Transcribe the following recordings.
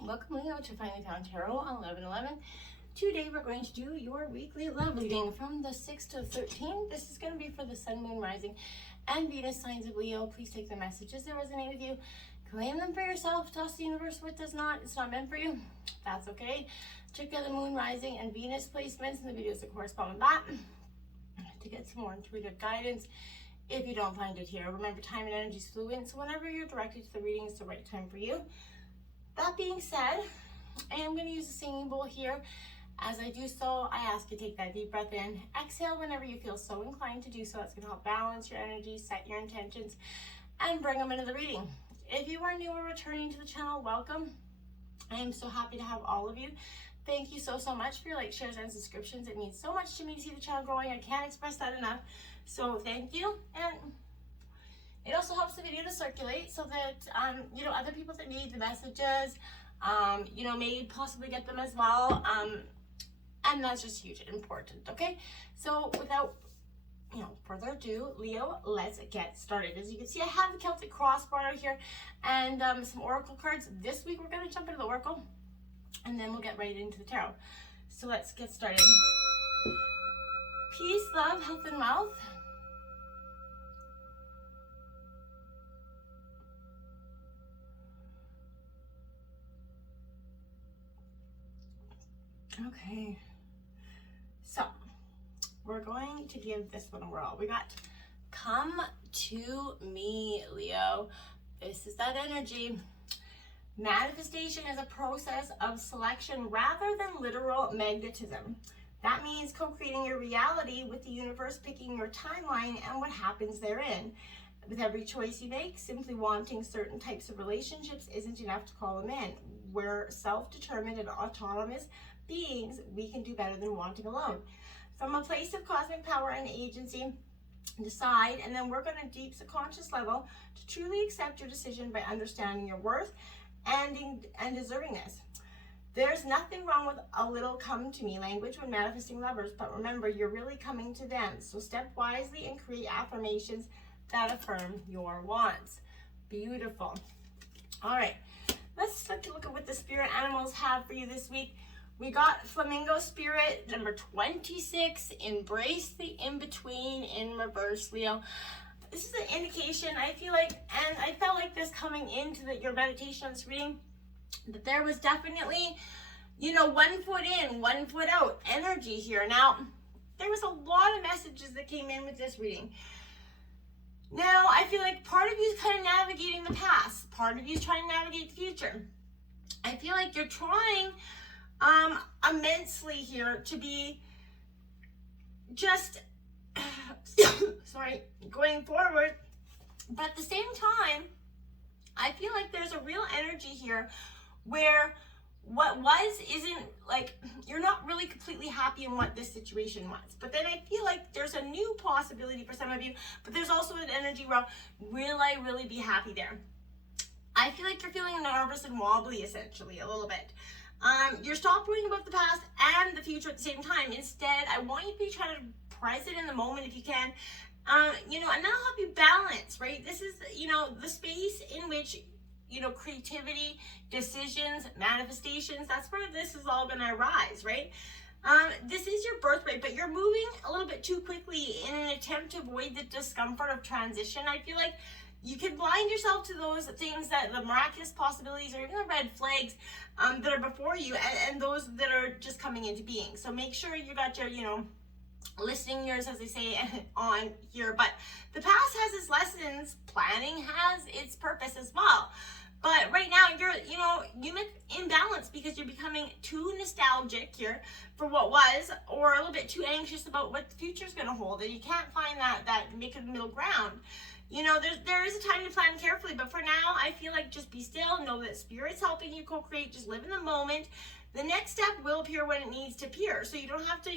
Welcome, Leo, to Finally Found Tarot on 11/11. Today we're going to do your weekly love reading from the 6th to the 13th. This is going to be for the Sun, Moon, Rising, and Venus signs of Leo. Please take the messages that resonate with you. Claim them for yourself. Toss the universe what does not. It's not meant for you. That's okay. Check out the Moon, Rising, and Venus placements in the videos that correspond with that to get some more intuitive guidance. If you don't find it here, remember time and energy is fluid, so whenever you're directed to the reading, it's the right time for you. That being said, I am going to use a singing bowl here. As I do so, I ask you to take that deep breath in. Exhale whenever you feel so inclined to do so. That's going to help balance your energy, set your intentions, and bring them into the reading. If you are new or returning to the channel, welcome. I am so happy to have all of you. Thank you so much for your likes, shares, and subscriptions. It means so much to me to see the channel growing. I can't express that enough. So thank you. And it also helps the video to circulate so that, other people that need the messages, may possibly get them as well. And that's just huge and important, okay? So without, further ado, Leo, let's get started. As you can see, I have the Celtic cross border here and some oracle cards. This week, we're going to jump into the oracle and then we'll get right into the tarot. So let's get started. Peace, love, health, and wealth. Okay, so we're going to give this one a whirl. We got come to me, Leo. This is that energy. Manifestation is a process of selection rather than literal magnetism. That means co-creating your reality with the universe, picking your timeline and what happens therein. With every choice you make, simply wanting certain types of relationships isn't enough to call them in. We're self-determined and autonomous beings. We can do better than wanting alone. From a place of cosmic power and agency, decide and then work on a deep subconscious level to truly accept your decision by understanding your worth and deservingness. There's nothing wrong with a little come to me language when manifesting lovers, but remember, you're really coming to them. So step wisely and create affirmations that affirm your wants. Beautiful. All right, let's take a look at what the spirit animals have for you this week. We got Flamingo Spirit, number 26, Embrace the In-Between in reverse, Leo. This is an indication, I feel like, and I felt like this coming into your meditation on this reading, that there was definitely, 1 foot in, 1 foot out energy here. Now, there was a lot of messages that came in with this reading. Now, I feel like part of you is kind of navigating the past. Part of you is trying to navigate the future. I feel like you're trying immensely here to be just going forward, but at the same time I feel like there's a real energy here where what was isn't, like, you're not really completely happy in what this situation was, but then I feel like there's a new possibility for some of you, but there's also an energy where will I really be happy there? I feel like you're feeling nervous and wobbly, essentially, a little bit. You're stop worrying about the past and the future at the same time. Instead, I want you to be trying to present in the moment if you can, and that'll help you balance, right? This is, the space in which, creativity, decisions, manifestations, that's where this is all going to arise, right? This is your birthright, but you're moving a little bit too quickly in an attempt to avoid the discomfort of transition. I feel like you can blind yourself to those things, that the miraculous possibilities or even the red flags that are before you and those that are just coming into being. So make sure you got your, listening ears, as they say, on here. But the past has its lessons. Planning has its purpose as well. But right now you're, you make imbalance because you're becoming too nostalgic here for what was, or a little bit too anxious about what the future is going to hold. And you can't find that make it middle ground. There is a time to plan carefully, but for now, I feel like just be still, know that Spirit's helping you co-create, just live in the moment. The next step will appear when it needs to appear, so you don't have to,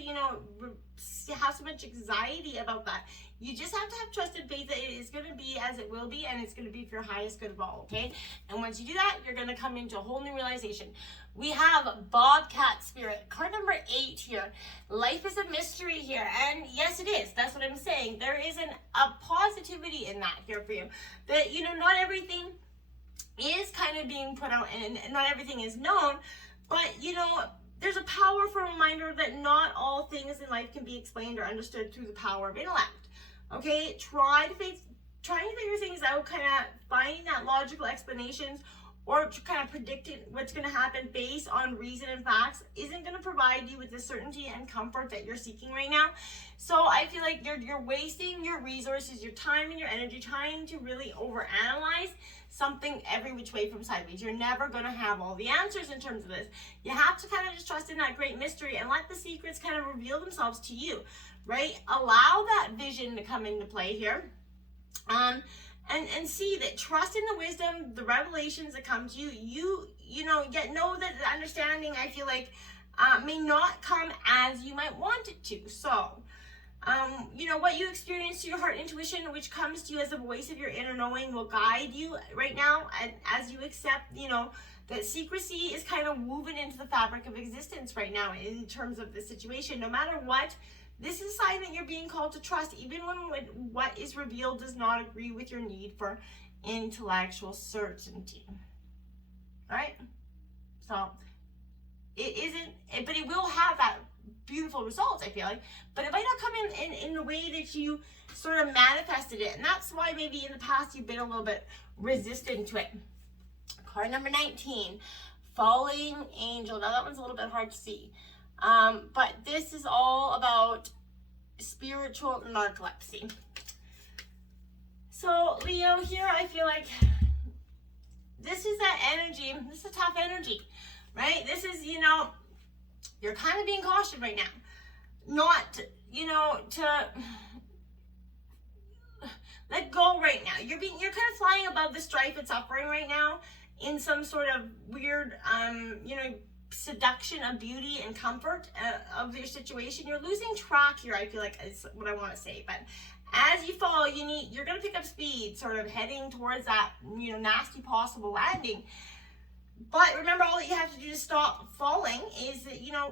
have so much anxiety about that. You just have to have trust and faith that it is going to be as it will be, and it's going to be for your highest good of all, okay? And once you do that, you're going to come into a whole new realization. We have Bobcat Spirit, card number 8 here. Life is a mystery here, and yes, it is. That's what I'm saying. There is a positivity in that here for you. That, not everything is kind of being put out, and not everything is known, but you know, there's a powerful reminder that not all things in life can be explained or understood through the power of intellect. Okay, trying to figure things out, kind of finding that logical explanations or kind of predicting what's going to happen based on reason and facts isn't going to provide you with the certainty and comfort that you're seeking right now. So I feel like you're wasting your resources, your time and your energy trying to really overanalyze something every which way from sideways. You're never going to have all the answers in terms of this. You have to kind of just trust in that great mystery and let the secrets kind of reveal themselves to you, right? Allow that vision to come into play here. And see that, trust in the wisdom, the revelations that come to you, yet know that the understanding, I feel like, may not come as you might want it to. So, what you experience through your heart intuition, which comes to you as a voice of your inner knowing, will guide you right now. And as you accept, that secrecy is kind of woven into the fabric of existence right now in terms of the situation, no matter what. This is a sign that you're being called to trust, even when what is revealed does not agree with your need for intellectual certainty. All right? So, it isn't, but it will have that beautiful results, I feel like, but it might not come in the way that you sort of manifested it, and that's why maybe in the past you've been a little bit resistant to it. Card number 19, Falling Angel. Now that one's a little bit hard to see. But this is all about spiritual narcolepsy. So Leo, here I feel like this is that energy. This is a tough energy, right? This is, you're kind of being cautioned right now. Not, to let go right now. You're kind of flying above the strife and suffering right now in some sort of weird, seduction of beauty and comfort of your situation. You're losing track here, I feel like, is what I want to say. But as you fall, you're going to pick up speed, sort of heading towards that, nasty possible landing. But remember, all that you have to do to stop falling is,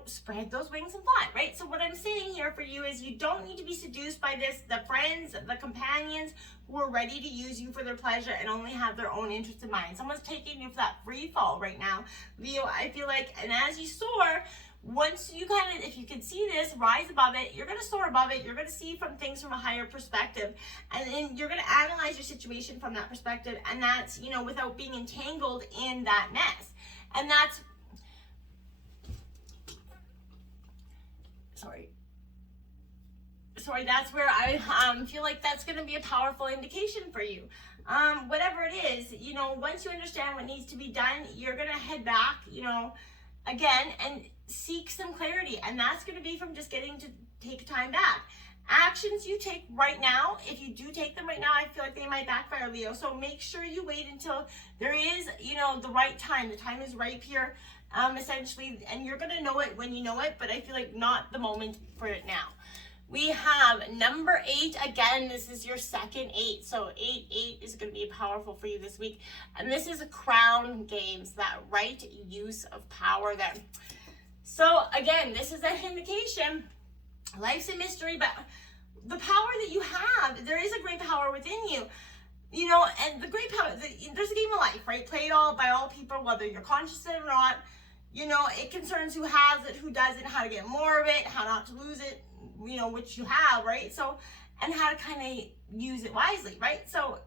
spread those wings and fly, right? So what I'm saying here for you is you don't need to be seduced by the friends, the companions who are ready to use you for their pleasure and only have their own interest in mind. Someone's taking you for that free fall right now, Leo, I feel like. And as you soar, once you kind of, if you can see this, rise above it, you're going to soar above it. You're going to see things from a higher perspective. And then you're going to analyze your situation from that perspective. And that's, without being entangled in that mess. And that's, that's where I feel like that's going to be a powerful indication for you. Whatever it is, once you understand what needs to be done, you're going to head back, again, and seek some clarity. And that's going to be from just getting to take time back. Actions you take right now, if you do take them right now, I feel like they might backfire, Leo. So make sure you wait until there is, the right time. The time is ripe here, essentially, and you're going to know it when you know it, but I feel like not the moment for it now. We have number 8. Again, this is your second 8. So 8 is going to be powerful for you this week. And this is a Crown Games, that right use of power there. So again, this is an indication. Life's a mystery, but the power that you have, there is a great power within you. And the great power, there's a game of life, right? Played by all people, whether you're conscious of it or not. It concerns who has it, who doesn't, how to get more of it, how not to lose it, which you have, right? So, and how to kind of use it wisely, right? So,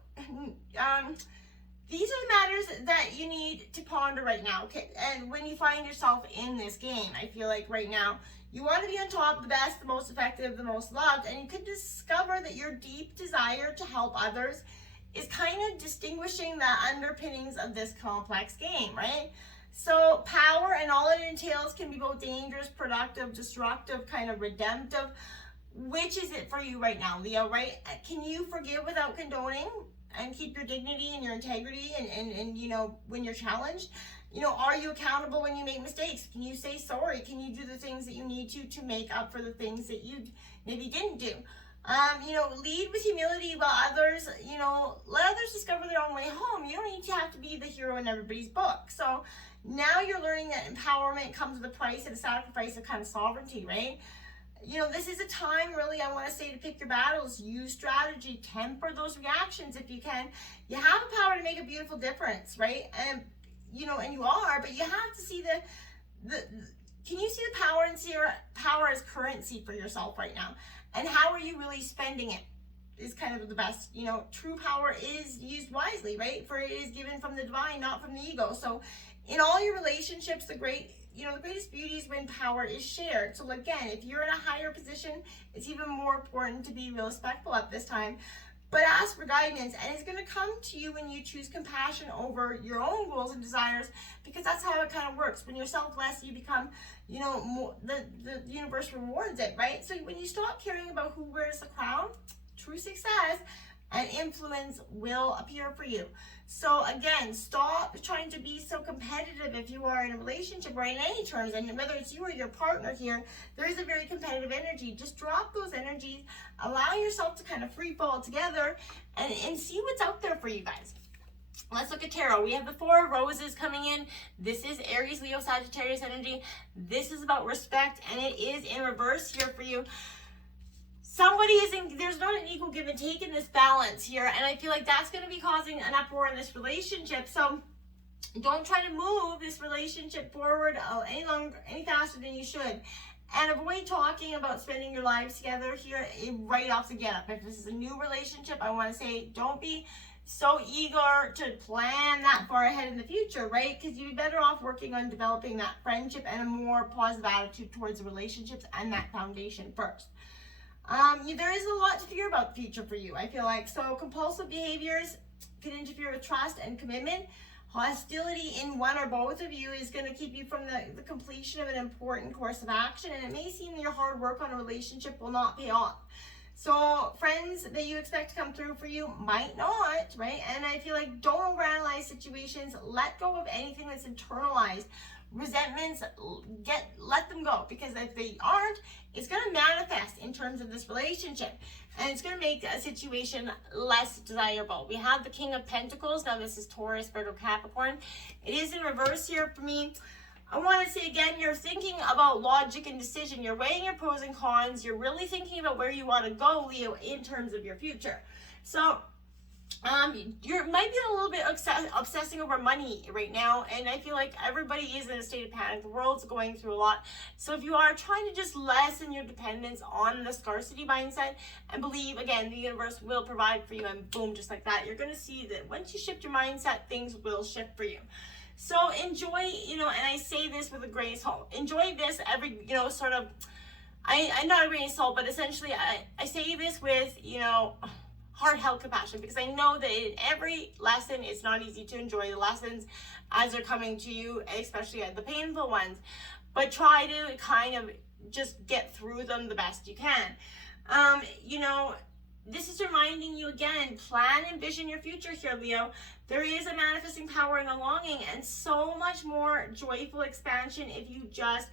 these are the matters that you need to ponder right now, okay? And when you find yourself in this game, I feel like right now, you want to be on top, the best, the most effective, the most loved, and you could discover that your deep desire to help others is kind of distinguishing the underpinnings of this complex game, right? So power and all it entails can be both dangerous, productive, destructive, kind of redemptive. Which is it for you right now, Leo, right? Can you forgive without condoning and keep your dignity and your integrity and when you're challenged? Are you accountable when you make mistakes? Can you say sorry? Can you do the things that you need to make up for the things that you maybe didn't do? Lead with humility while others, let others discover their own way home. You don't need to have to be the hero in everybody's book. So now you're learning that empowerment comes with a price and a sacrifice of kind of sovereignty, right? This is a time, really, I want to say, to pick your battles, use strategy, temper those reactions if you can. You have the power to make a beautiful difference, right? And, and you are, but you have to see can you see the power and see your power as currency for yourself right now? And how are you really spending it is kind of the best. True power is used wisely, right? For it is given from the divine, not from the ego. So in all your relationships, the greatest beauty is when power is shared. So again, if you're in a higher position, it's even more important to be real respectful at this time. But ask for guidance, and it's going to come to you when you choose compassion over your own goals and desires, because that's how it kind of works. When you're selfless, you become, more, the universe rewards it, right? So when you stop caring about who wears the crown, true success and influence will appear for you. So again, stop trying to be so competitive if you are in a relationship or in any terms, and whether it's you or your partner here, there is a very competitive energy. Just drop those energies, allow yourself to kind of free fall together and see what's out there for you guys. Let's look at tarot. We have the Four of Roses coming in. This is Aries, Leo, Sagittarius energy. This is about respect, and it is in reverse here for you. There's not an equal give and take in this balance here, and I feel like that's going to be causing an uproar in this relationship. So don't try to move this relationship forward any faster than you should. And avoid talking about spending your lives together here right off the get-up. If this is a new relationship, I want to say don't be so eager to plan that far ahead in the future, right? Because you'd be better off working on developing that friendship and a more positive attitude towards the relationships and that foundation first. There is a lot to fear about the future for you, I feel like. So compulsive behaviors can interfere with trust and commitment. Hostility in one or both of you is going to keep you from the completion of an important course of action, and it may seem that your hard work on a relationship will not pay off. So friends that you expect to come through for you might not, right? And I feel like don't overanalyze situations. Let go of anything that's internalized. Resentments, let them go, because if they aren't, it's going to manifest in terms of this relationship, and it's going to make a situation less desirable. We have the King of Pentacles. Now this is Taurus, Virgo, Capricorn. It is in reverse here for me. I want to say again, you're thinking about logic and decision. You're weighing your pros and cons. You're really thinking about where you want to go, Leo, in terms of your future. So you might be a little bit obsessing over money right now, and I feel like everybody is in a state of panic. The world's going through a lot. So if you are trying to just lessen your dependence on the scarcity mindset and believe, again, the universe will provide for you, and boom, just like that, you're going to see that once you shift your mindset, things will shift for you. So enjoy, and I say this with a grain of salt. Enjoy this every, sort of, I'm not a grain of salt, but essentially I say this with, heart-held compassion, because I know that in every lesson, it's not easy to enjoy the lessons as they're coming to you, especially the painful ones, but try to kind of just get through them the best you can. This is reminding you again, plan and vision your future here, Leo. There is a manifesting power and a longing, and so much more joyful expansion if you just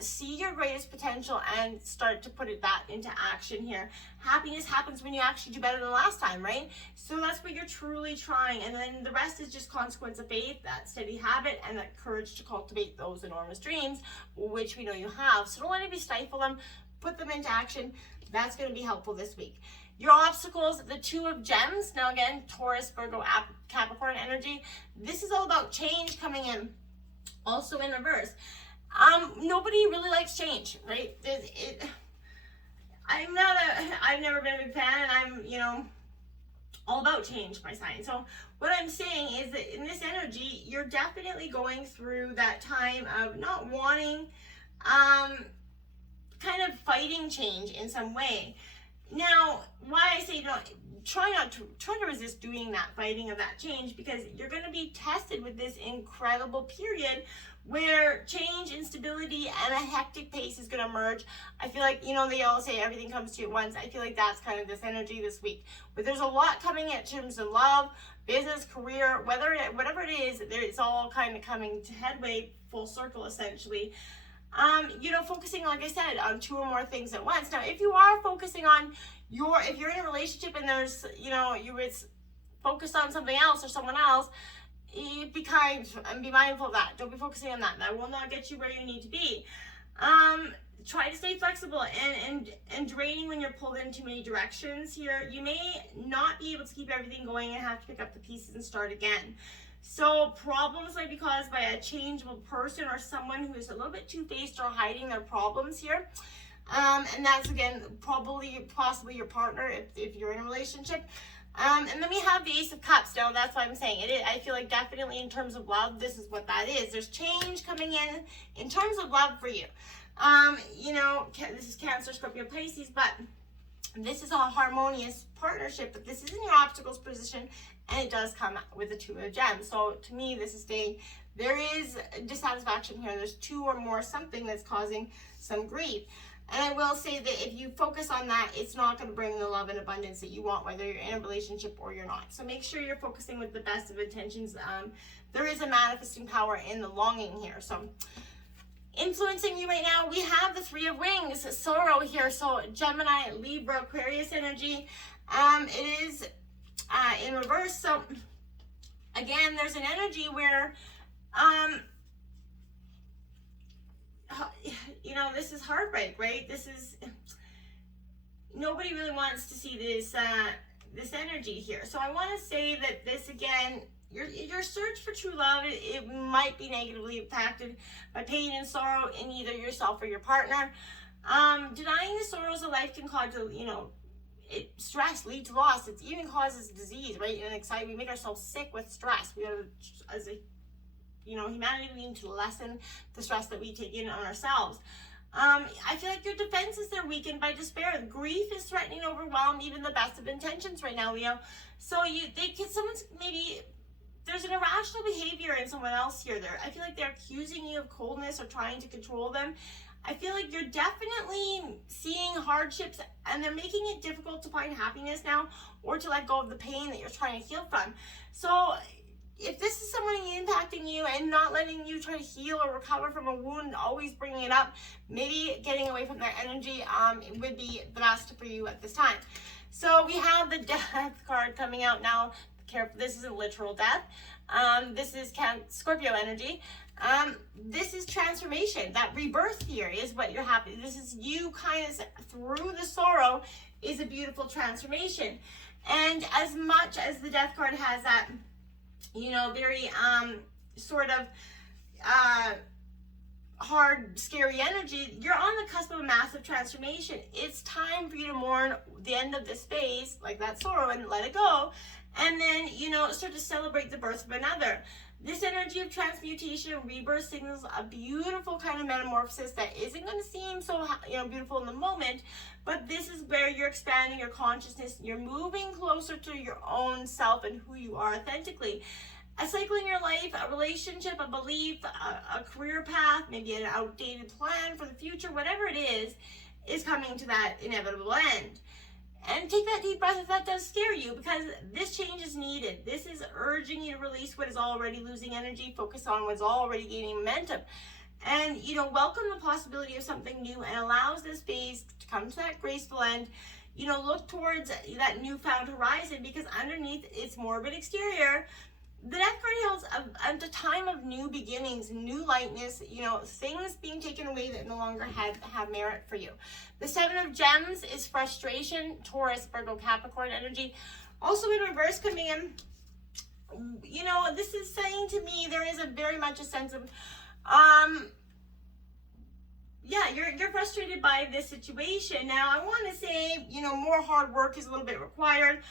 see your greatest potential and start to put that into action here. Happiness happens when you actually do better than last time, right? So that's what you're truly trying. And then the rest is just consequence of faith, that steady habit, and that courage to cultivate those enormous dreams, which we know you have. So don't let anybody stifle them. Put them into action. That's going to be helpful this week. Your obstacles, the Two of Gems. Now again, Taurus, Virgo, Capricorn energy. This is all about change coming in. Also in reverse. Nobody really likes change, right? I've never been a big fan, and I'm, all about change by sign. So what I'm saying is that in this energy, you're definitely going through that time of not wanting, kind of fighting change in some way. Now, why I say try to resist doing that fighting of that change, because you're going to be tested with this incredible period where change, instability, and a hectic pace is going to emerge. I feel like, they all say everything comes to you at once. I feel like that's kind of this energy this week. But there's a lot coming in terms of love, business, career, whatever it is, it's all kind of coming to headway, full circle, essentially. Focusing, like I said, on two or more things at once. Now, if you are focusing on if you're in a relationship and there's, it's focused on something else or someone else, be kind and be mindful of that. Don't be focusing on that. That will not get you where you need to be. Try to stay flexible and draining when you're pulled in too many directions here. You may not be able to keep everything going and have to pick up the pieces and start again. So problems might be caused by a changeable person or someone who is a little bit two-faced or hiding their problems here. And that's, again, possibly your partner if you're in a relationship. And then we have the Ace of Cups. Now, that's what I'm saying. I feel like definitely in terms of love, this is what that is. There's change coming in terms of love for you. You know, this is Cancer, Scorpio, Pisces, but this is a harmonious partnership, but this is in your obstacles position, and it does come with the Two of Gems. So to me, this is saying there is dissatisfaction here. There's two or more something that's causing some grief. And I will say that if you focus on that, it's not going to bring the love and abundance that you want, whether you're in a relationship or you're not. So make sure you're focusing with the best of intentions. There is a manifesting power in the longing here. So influencing you right now, we have the Three of Wings, sorrow here. So Gemini, Libra, Aquarius energy. It is in reverse. So again, there's an energy where you know, this is heartbreak, right? This is, nobody really wants to see this this energy here. So I want to say that this, again, your search for true love, it might be negatively impacted by pain and sorrow in either yourself or your partner. Denying the sorrows of life can cause, you know, stress leads to loss. It even causes disease, right? And anxiety. We make ourselves sick with stress. We have, as a humanity, we need to lessen the stress that we take in on ourselves. I feel like your defenses are weakened by despair. Grief is threatening to overwhelm even the best of intentions right now, Leo. So there's an irrational behavior in someone else here. I feel like they're accusing you of coldness or trying to control them. I feel like you're definitely seeing hardships and they're making it difficult to find happiness now or to let go of the pain that you're trying to heal from. So if this is someone impacting you and not letting you try to heal or recover from a wound, always bringing it up, maybe getting away from their energy would be the best for you at this time. So we have the Death card coming out now. Careful, this isn't literal death. This is Scorpio energy. This is transformation. That rebirth here is what you're happy. This is you kind of through the sorrow is a beautiful transformation. And as much as the Death card has that, you know, very sort of hard, scary energy, you're on the cusp of a massive transformation. It's time for you to mourn the end of this phase, like that sorrow, and let it go. And then, you know, start to celebrate the birth of another. This energy of transmutation and rebirth signals a beautiful kind of metamorphosis that isn't going to seem so, beautiful in the moment, but this is where you're expanding your consciousness. You're moving closer to your own self and who you are authentically. A cycle in your life, a relationship, a belief, a career path, maybe an outdated plan for the future, whatever it is coming to that inevitable end. And take that deep breath if that does scare you, because this change is needed. This is urging you to release what is already losing energy, focus on what's already gaining momentum. And, welcome the possibility of something new and allows this phase to come to that graceful end. Look towards that newfound horizon, because underneath its morbid exterior, the Death card holds a time of new beginnings, new lightness, things being taken away that no longer have merit for you. The Seven of Gems is frustration, Taurus, Virgo, Capricorn energy. Also in reverse coming in, this is saying to me there is very much a sense of, you're frustrated by this situation. Now, I want to say, more hard work is a little bit required.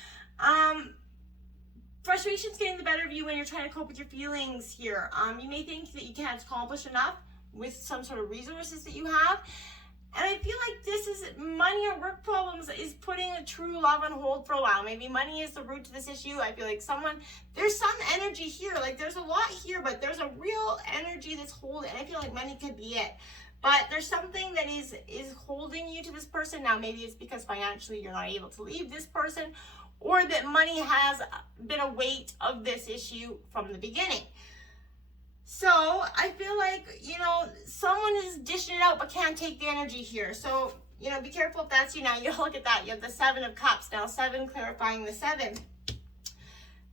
Frustration's getting the better of you when you're trying to cope with your feelings here. You may think that you can't accomplish enough with some sort of resources that you have. And I feel like this is money or work problems is putting a true love on hold for a while. Maybe money is the root to this issue. I feel like there's some energy here. Like there's a lot here, but there's a real energy that's holding. And I feel like money could be it. But there's something that is holding you to this person. Now, maybe it's because financially you're not able to leave this person, or that money has been a weight of this issue from the beginning. So I feel like, someone is dishing it out but can't take the energy here. So, be careful if that's you. Now, you look at that. You have the Seven of Cups. Now, 7 clarifying the 7.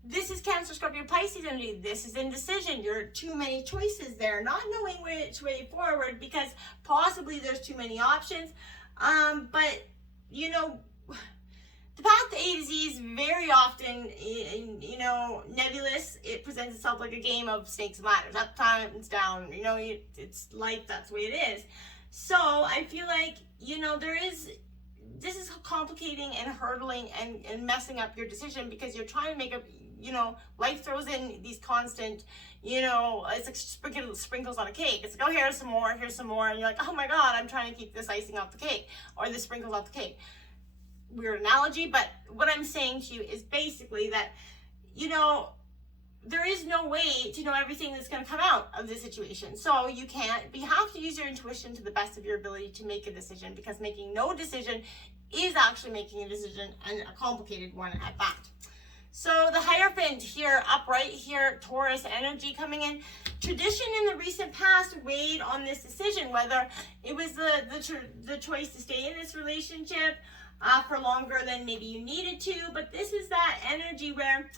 this is Cancer, Scorpio, Pisces energy. This is indecision. You're too many choices there, not knowing which way forward because possibly there's too many options. But you know, the path to A to Z is very often, you know, nebulous. It presents itself like a game of snakes and ladders, up, times, down. You know, it's life. That's the way it is. So I feel like, you know, this is complicating and hurdling and messing up your decision because you're trying to make a, you know, life throws in these constant, you know, it's like sprinkles on a cake. It's like, oh, here's some more, and you're like, oh my God, I'm trying to keep this icing off the cake or the sprinkles off the cake. Weird analogy, but what I'm saying to you is basically that, you know, there is no way to know everything that's going to come out of this situation. So you have to use your intuition to the best of your ability to make a decision, because making no decision is actually making a decision, and a complicated one at that. So the Hierophant here, upright here, Taurus energy coming in. Tradition in the recent past weighed on this decision, whether it was the choice to stay in this relationship for longer than maybe you needed to. But this is that energy where,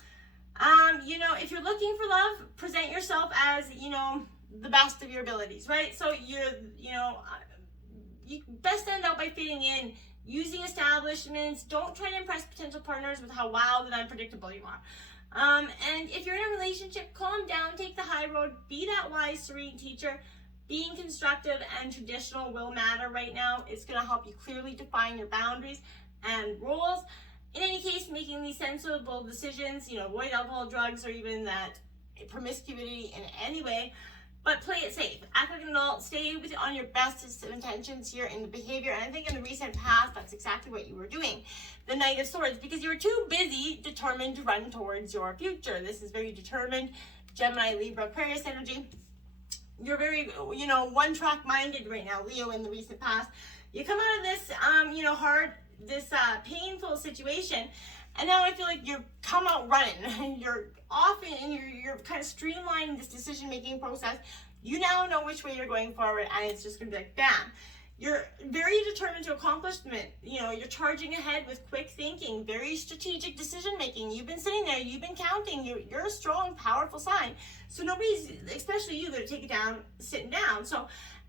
you know, if you're looking for love, present yourself as, you know, the best of your abilities, right? So you best end out by fitting in, using establishments. Don't try to impress potential partners with how wild and unpredictable you are. And if you're in a relationship, calm down, take the high road, be that wise, serene teacher. Being constructive and traditional will matter right now. It's going to help you clearly define your boundaries and rules. In any case, making these sensible decisions, you know, avoid alcohol, drugs, or even that promiscuity in any way, but play it safe. Act like an adult, stay on your best of intentions here in the behavior. And I think in the recent past, that's exactly what you were doing. The Knight of Swords, because you were too busy, determined to run towards your future. This is very determined. Gemini, Libra, Aquarius energy. You're very, you know, one-track minded right now, Leo, in the recent past. You come out of this, you know, painful situation, and now I feel like you've come out running. You're off and you're kind of streamlining this decision-making process. You now know which way you're going forward, and it's just going to be like, bam. You're very determined to accomplishment. You know, you're charging ahead with quick thinking, very strategic decision-making. You've been sitting there, you've been counting. You're a strong, powerful sign. So nobody's, especially you, going to take it down sitting down. So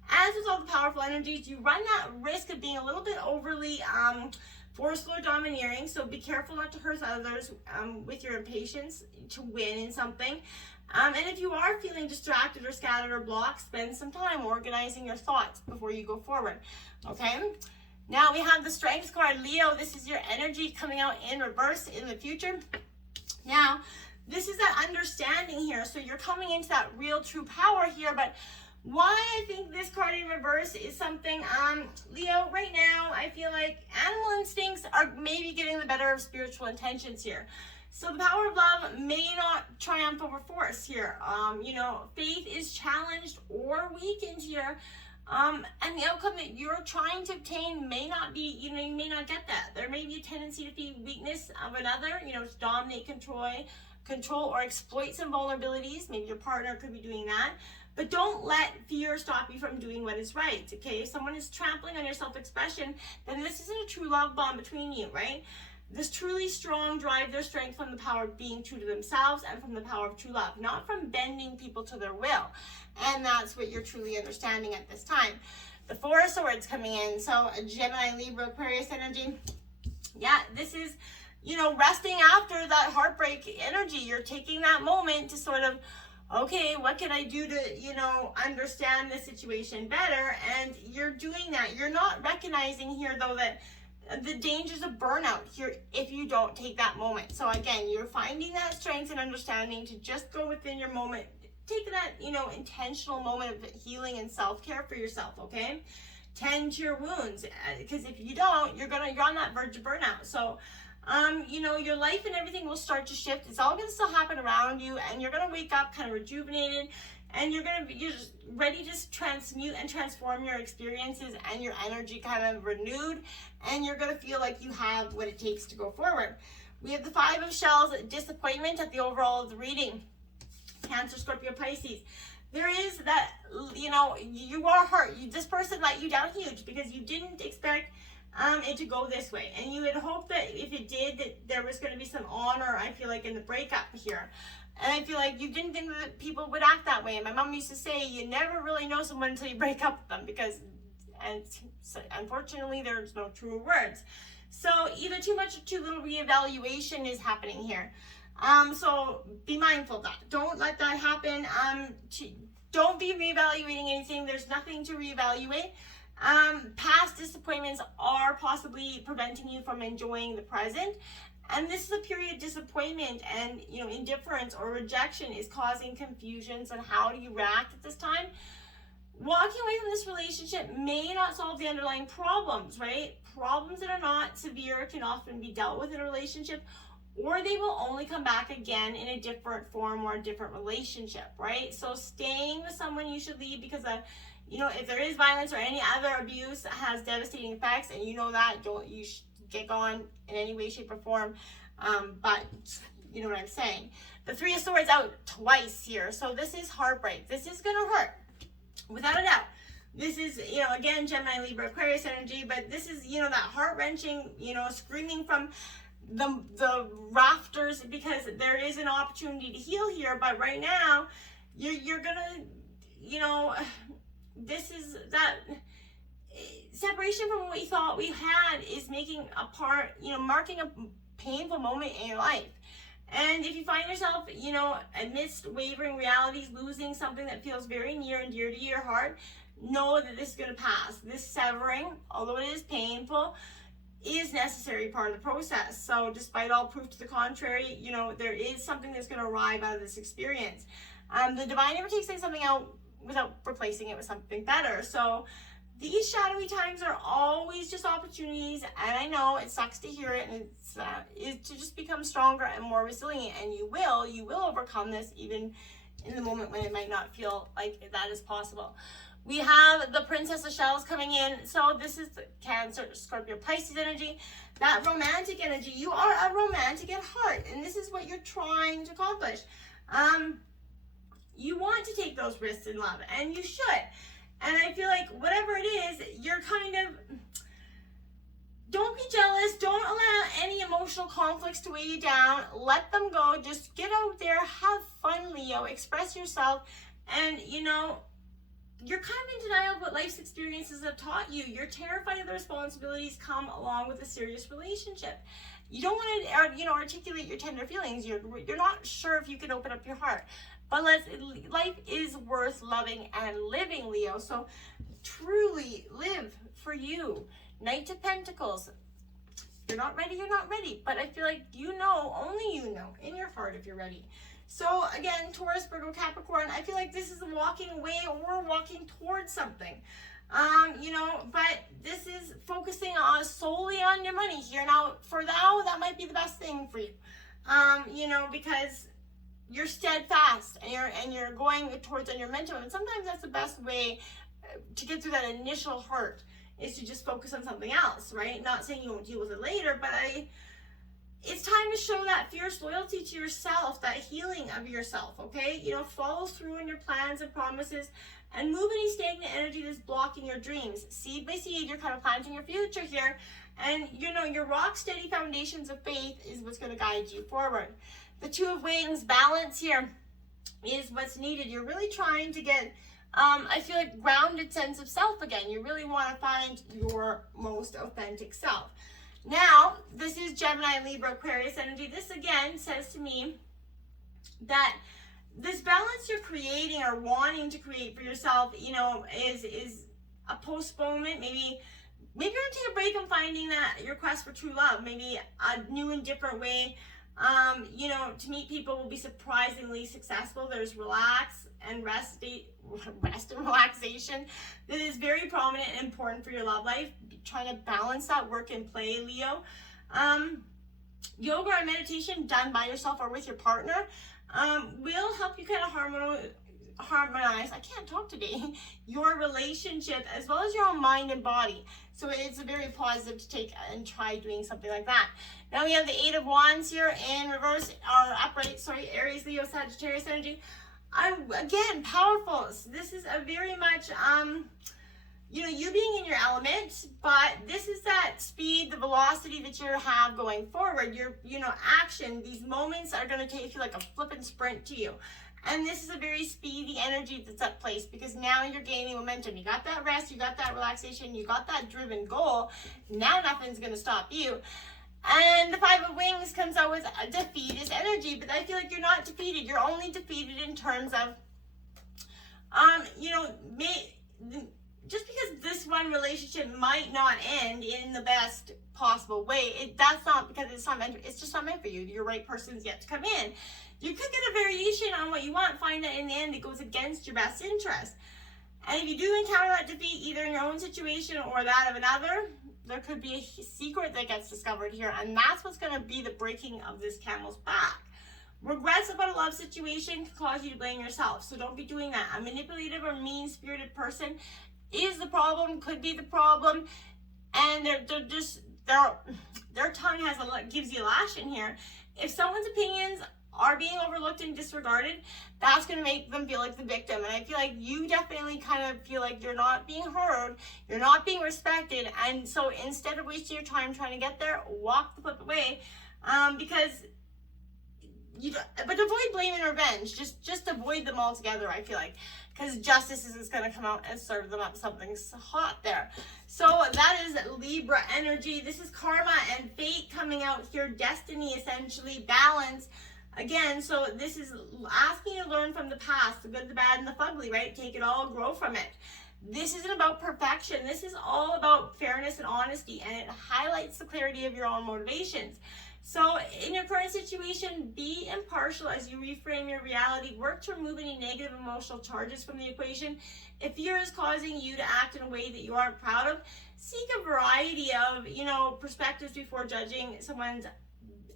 as with all the powerful energies, you run that risk of being a little bit overly forceful or domineering. So be careful not to hurt others with your impatience to win in something. And if you are feeling distracted or scattered or blocked, spend some time organizing your thoughts before you go forward, okay? Now we have the Strength card. Leo, this is your energy coming out in reverse in the future. Now, this is that understanding here. So you're coming into that real true power here, but why I think this card in reverse is something, Leo, right now, I feel like animal instincts are maybe getting the better of spiritual intentions here. So the power of love may not triumph over force here. You know, faith is challenged or weakened here. And the outcome that you're trying to obtain may not be, you know, you may not get that. There may be a tendency to be weakness of another, you know, to dominate, control or exploit some vulnerabilities. Maybe your partner could be doing that. But don't let fear stop you from doing what is right, okay? If someone is trampling on your self-expression, then this isn't a true love bond between you, right? This truly strong drive their strength from the power of being true to themselves and from the power of true love, not from bending people to their will. And that's what you're truly understanding at this time. The Four of Swords coming in. So Gemini, Libra, Aquarius energy. Yeah, this is, you know, resting after that heartbreak energy. You're taking that moment to sort of, okay, what can I do to, you know, understand the situation better? And you're doing that. You're not recognizing here, though, that the dangers of burnout here if you don't take that moment. So again, you're finding that strength and understanding to just go within your moment. Take that, you know, intentional moment of healing and self-care for yourself, okay? Tend to your wounds, because if you don't, you're on that verge of burnout. So, you know, your life and everything will start to shift. It's all going to still happen around you, and you're going to wake up kind of rejuvenated, and you're just ready to transmute and transform your experiences and your energy kind of renewed, and you're going to feel like you have what it takes to go forward. We have the Five of Shells, disappointment at the overall of the reading. Cancer, Scorpio, Pisces. There is that, you know, you are hurt. This person let you down huge because you didn't expect it to go this way. And you would hope that if it did, that there was going to be some honor, I feel like, in the breakup here. And I feel like you didn't think that people would act that way. And my mom used to say, you never really know someone until you break up with them, because, and so unfortunately, there's no truer words. So either too much or too little reevaluation is happening here. So be mindful of that. Don't let that happen. Don't be reevaluating anything. There's nothing to reevaluate. Past disappointments are possibly preventing you from enjoying the present. And this is a period of disappointment, and indifference or rejection is causing confusions on how do you react at this time. Walking away from this relationship may not solve the underlying problems, right? Problems that are not severe can often be dealt with in a relationship, or they will only come back again in a different form or a different relationship, right? So staying with someone you should leave because of, if there is violence or any other abuse that has devastating effects, and you should get gone in any way, shape, or form. But you know what I'm saying. The Three of Swords out twice here. So this is heartbreak. This is going to hurt, without a doubt. This is, again, Gemini, Libra, Aquarius energy, but this is, that heart-wrenching, screaming from the rafters, because there is an opportunity to heal here. But right now, you're going to, this is that separation from what we thought we had is making a part, marking a painful moment in your life. And if you find yourself, amidst wavering realities, losing something that feels very near and dear to your heart, know that this is going to pass. This severing, although it is painful, is necessary part of the process. So despite all proof to the contrary, there is something that's going to arrive out of this experience. The divine never takes something out without replacing it with something better. So these shadowy times are always just opportunities, and I know it sucks to hear it, and it's to just become stronger and more resilient, and you will overcome this even in the moment when it might not feel like that is possible. We have the Princess of Shells coming in, so this is the Cancer, Scorpio, Pisces energy, that romantic energy. You are a romantic at heart, and this is what you're trying to accomplish. You want to take those risks in love, and you should. And I feel like whatever it is, you're don't be jealous. Don't allow any emotional conflicts to weigh you down. Let them go. Just get out there. Have fun, Leo. Express yourself. And, you're kind of in denial of what life's experiences have taught you. You're terrified of the responsibilities come along with a serious relationship. You don't want to, articulate your tender feelings. You're not sure if you can open up your heart. But life is worth loving and living, Leo. So truly live for you. Knight of Pentacles. You're not ready, you're not ready. But I feel like only you know in your heart if you're ready. So again, Taurus, Virgo, Capricorn, I feel like this is walking away or walking towards something. But this is focusing solely on your money here. Now, for now, that might be the best thing for you. Because you're steadfast and you're going towards on your momentum, and sometimes that's the best way to get through that initial hurt, is to just focus on something else, right? Not saying you won't deal with it later, but it's time to show that fierce loyalty to yourself, that healing of yourself, okay? Follow through on your plans and promises, and move any stagnant energy that's blocking your dreams. Seed by seed, you're kind of planting your future here, and your rock steady foundations of faith is what's going to guide you forward. The Two of Wings, balance here is what's needed. You're really trying to get, I feel like, grounded sense of self again. You really want to find your most authentic self. Now, this is Gemini, Libra, Aquarius energy. This again says to me that this balance you're creating or wanting to create for yourself, is a postponement. Maybe you're gonna take a break on finding that your quest for true love, maybe a new and different way. To meet people will be surprisingly successful. There's rest and relaxation that is very prominent and important for your love life. Trying to balance that work and play, Leo. Yoga or meditation done by yourself or with your partner will help you kind of harmonize, I can't talk today, your relationship as well as your own mind and body. So it's a very positive to take and try doing something like that. Now we have the Eight of Wands here in reverse, or upright, Aries, Leo, Sagittarius energy. Again, powerful. So this is a very much you know, you being in your element, but this is that speed, the velocity that you have going forward. Your, you know, action, these moments are going to take you like a flippin' sprint to you. And this is a very speedy energy that's at place because now you're gaining momentum. You got that rest, you got that relaxation, you got that driven goal. Now nothing's going to stop you. And the Five of Wings comes out with a defeatist energy, but I feel like you're not defeated. You're only defeated in terms of, you know, just because this one relationship might not end in the best possible way, that's not because it's just not meant for you. Your right person's yet to come in. You could get a variation on what you want, find that in the end it goes against your best interest. And if you do encounter that defeat, either in your own situation or that of another, there could be a secret that gets discovered here, and that's what's going to be the breaking of this camel's back. Regrets about a love situation can cause you to blame yourself, so don't be doing that. A manipulative or mean-spirited person is the problem, could be the problem, and their tongue gives you a lash in here. If someone's opinions are being overlooked and disregarded, that's going to make them feel like the victim. And I feel like you definitely kind of feel like you're not being heard, you're not being respected, and so instead of wasting your time trying to get there, walk the flip away, but avoid blame and revenge. Just avoid them altogether, I feel like, because justice is going to come out and serve them up something hot there. So that is Libra energy. This is karma and fate coming out here, destiny, essentially, balance. Again, so this is asking you to learn from the past, the good, the bad, and the fugly, right? Take it all, grow from it. This isn't about perfection. This is all about fairness and honesty, and it highlights the clarity of your own motivations. So in your current situation, be impartial as you reframe your reality. Work to remove any negative emotional charges from the equation. If fear is causing you to act in a way that you aren't proud of, seek a variety of, you know, perspectives before judging someone's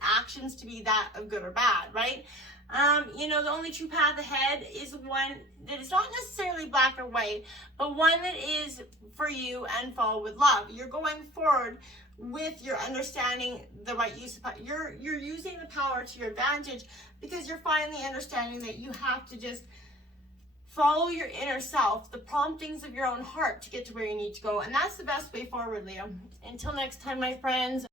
actions to be that of good or bad, right? You know, the only true path ahead is one that is not necessarily black or white, but one that is for you and follow with love. You're going forward with your understanding the right use of power. You're using the power to your advantage because you're finally understanding that you have to just follow your inner self, the promptings of your own heart to get to where you need to go. And that's the best way forward, Leo. Until next time, my friends.